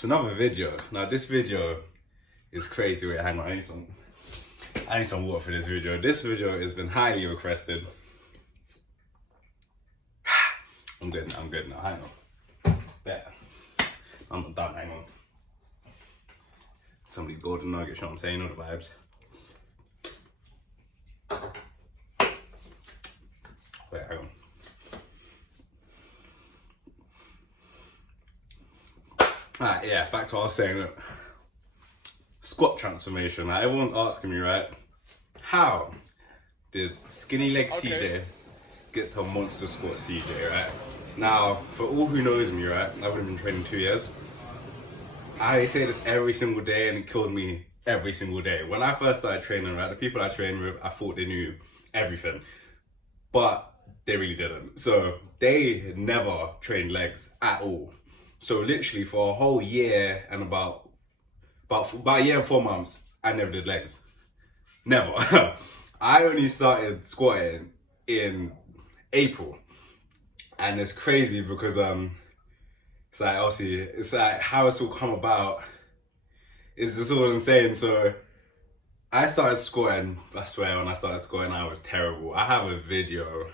It's another video. Now this video is crazy. Wait, hang on, I need some water for this video. This video has been highly requested. I'm good now, hang on. There. I'm not done, hang on. Somebody's golden nuggets, you know what I'm saying? All the vibes. Wait, hang on. Alright, yeah, back to what I was saying. Look. Squat transformation. Like, everyone's asking me, right? How did skinny leg CJ get to monster squat CJ, right? Now, for all who knows me, right? I've only been training 2 years. I say this every single day and it killed me every single day. When I first started training, right, the people I trained with, I thought they knew everything. But they really didn't. So they never trained legs at all. So literally for a whole year and about a year and 4 months, I never did legs. Never. I only started squatting in April. And it's crazy because it's like obviously it's like how it's all come about is just all insane. So I started squatting, I swear when I started squatting I was terrible. I have a video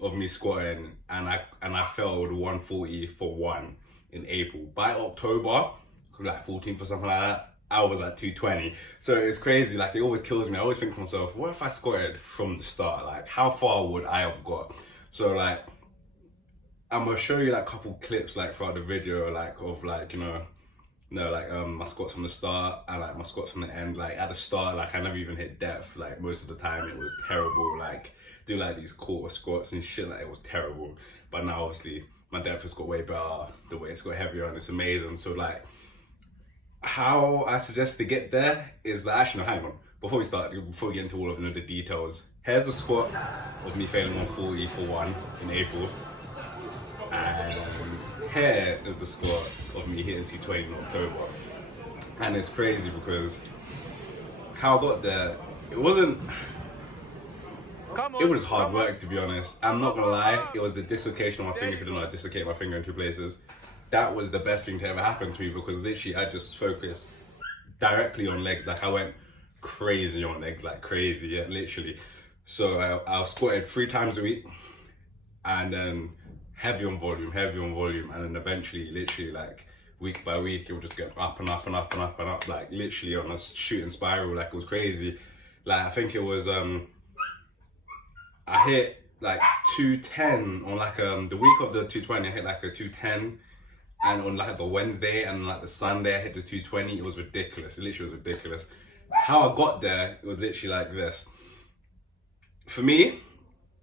of me squatting and I failed 140 for 1 in April. By October, like 14th or something like that, I was at 220. So it's crazy, like it always kills me. I always think to myself, what if I squatted from the start? Like how far would I have got? So like I'm gonna show you like a couple clips like throughout the video like of like, my squats from the start and like my squats from the end. Like at the start, like I never even hit depth. Like most of the time it was terrible. Like do like these quarter squats and shit, like it was terrible. But now obviously my depth has got way better, the weight's got heavier and it's amazing. So like how I suggest to get there is that, actually no, hang on. Before we get into all of the details, here's the squat of me failing 140 for 1 in April. And here is the squat of me hitting 220 in October. And it's crazy because how I got there, it was hard work, to be honest. I'm not gonna lie, it was the dislocation of my finger. If you don't know, I dislocated my finger in 2 places. That was the best thing to ever happen to me because literally I just focused directly on legs. Like I went crazy on legs, like crazy, yeah, literally. So I squatted 3 times a week and then heavy on volume, and then eventually, literally like week by week, it would just get up and up and up and up and up, like literally on a shooting spiral, like it was crazy. Like I think it was, I hit like 210 on like the week of the 220, I hit like a 210. And on like the Wednesday and like the Sunday, I hit the 220. It was ridiculous. It literally was ridiculous. How I got there, it was literally like this. For me,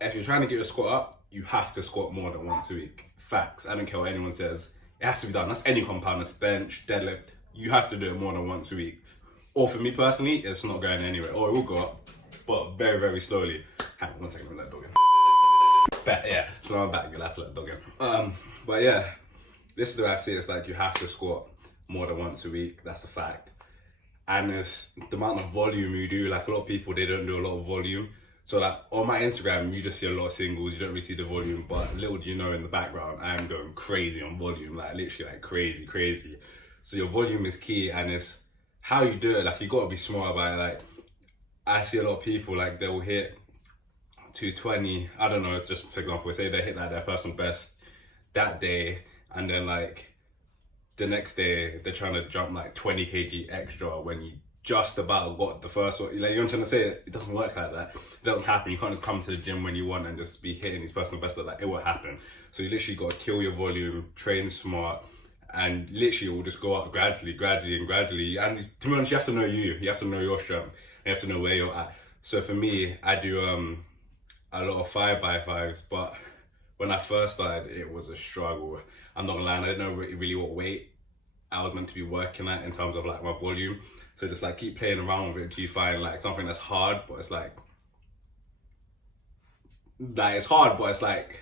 if you're trying to get your squat up, you have to squat more than once a week. Facts. I don't care what anyone says. It has to be done. That's any compound. That's bench, deadlift. You have to do it more than once a week. Or for me personally, it's not going anywhere. Or it will go up, but very, very slowly. Hang on 1 second, let dog in. But yeah, so now I'm back. You'll have to let dog in. But yeah. This is the way I see it. It's like you have to squat more than once a week. That's a fact. And it's the amount of volume you do. Like a lot of people, they don't do a lot of volume. So like on my Instagram, you just see a lot of singles. You don't really see the volume. But little do you know, in the background, I am going crazy on volume. Like literally like crazy. So your volume is key, and it's how you do it. Like you got to be smart about it. Like I see a lot of people, like they'll hit 220. I don't know, just for example, say they hit like their personal best that day. And then like the next day they're trying to jump like 20 kg extra when you just about got the first one. Like, you know what I'm trying to say? It doesn't work like that. It doesn't happen. You can't just come to the gym when you want and just be hitting these personal bests like that. It will happen. So you literally got to kill your volume, train smart, and literally it will just go up gradually. And to be honest, you have to know you. You have to know your strength. You have to know where you're at. So for me, I do a lot of 5x5s, but when I first started, it was a struggle. I'm not gonna lie, I didn't know really what weight I was meant to be working at in terms of like my volume. So just like keep playing around with it until you find like something that's hard, but it's like it's hard, but it's like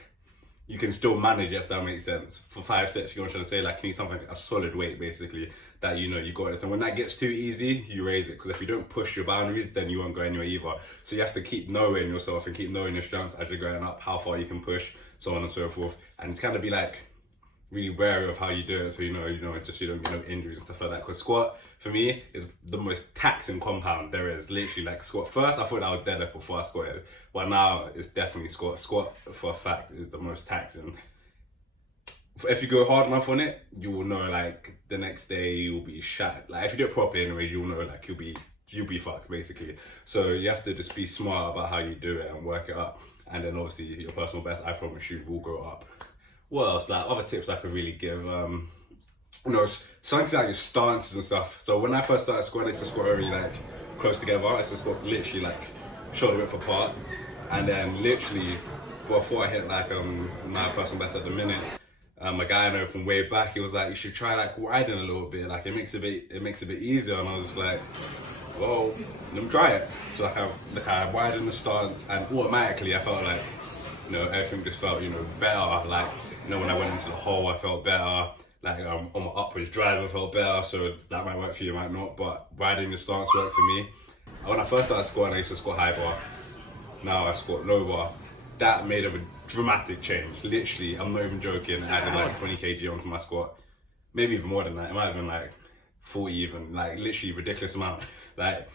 you can still manage it, if that makes sense. For 5 sets, you know what I'm trying to say? Like you need something, a solid weight basically, that you know you got it. And when that gets too easy, you raise it. Because if you don't push your boundaries, then you won't go anywhere either. So you have to keep knowing yourself and keep knowing your strengths as you're going up, how far you can push, so on and so forth. And it's kind of be like really wary of how you do it, so you don't get no injuries and stuff like that. Because squat for me is the most taxing compound there is. Literally, like squat. First, I thought I was deadlift before I squatted, but now it's definitely squat. Squat for a fact is the most taxing. If you go hard enough on it, you will know like the next day you'll be shat. Like if you do it properly anyway, you'll know like you'll be fucked basically. So you have to just be smart about how you do it and work it up. And then obviously your personal best, I promise you, will go up. What else? Like other tips I could really give, something like your stances and stuff. So when I first started squatting, I used to squat very like close together. I used to squat literally like shoulder width apart. And then literally before I hit like my personal best at the minute, a guy I know from way back, he was like, you should try like widen a little bit. Like it makes it a bit easier. And I was just like, well, let me try it. So I widened the stance, and automatically I felt like, everything just felt, better. Like, when I went into the hole, I felt better. Like on my upwards drive, I felt better. So that might work for you, might not. But widening the stance works for me. And when I first started squatting, I used to squat high bar. Now I squat low bar. That made a dramatic change. Literally, I'm not even joking. Adding like 20 kg onto my squat. Maybe even more than that. It might have been like 40 even. Like literally ridiculous amount. Like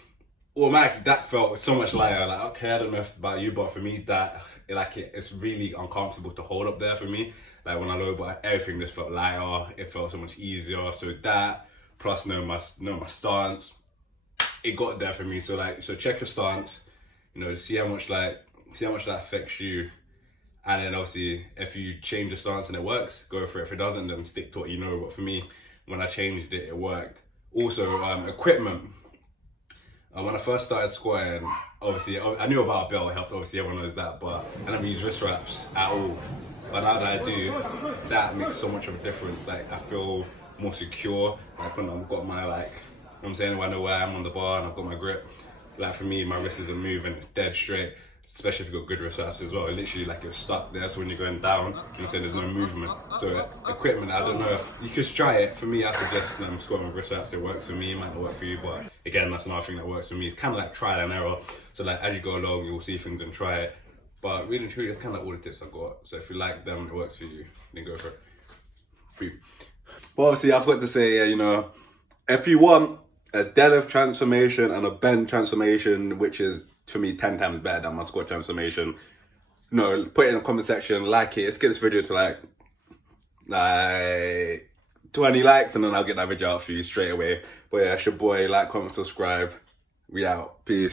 automatically that felt so much lighter. Like, okay, I don't know if about you, but for me it's really uncomfortable to hold up there for me. Like when I low bar, everything just felt lighter. It felt so much easier. So that plus know my stance, it got there for me. So check your stance. See how much that affects you. And then obviously if you change your stance and it works, go for it. If it doesn't, then stick to what you know. But for me, when I changed it, it worked. Also, equipment. When I first started squatting, obviously I knew about a belt helped. Obviously everyone knows that, but I never use wrist wraps at all. But now that I do, that makes so much of a difference. Like I feel more secure. Like when I've got my I'm saying, when I know where I am on the bar and I've got my grip. Like for me, my wrist isn't moving, it's dead straight. Especially if you've got good wrist wraps as well. It literally like you're stuck there, so when you're going down, there's no movement. So equipment, I don't know if you could try it. For me, I suggest squatting with wrist wraps. It works for me, it might not work for you, but again, that's another thing that works for me. It's kind of like trial and error. So like as you go along, you'll see things and try it. But really and truly, that's kind of like all the tips I've got. So if you like them, it works for you, then go for it. Well, obviously, I've got to say, if you want a deadlift transformation and a bench transformation, which is for me 10 times better than my squat transformation, put it in the comment section, like it. Let's get this video to like 20 likes, and then I'll get that video out for you straight away. But yeah, it's your boy. Like, comment, subscribe. We out. Peace.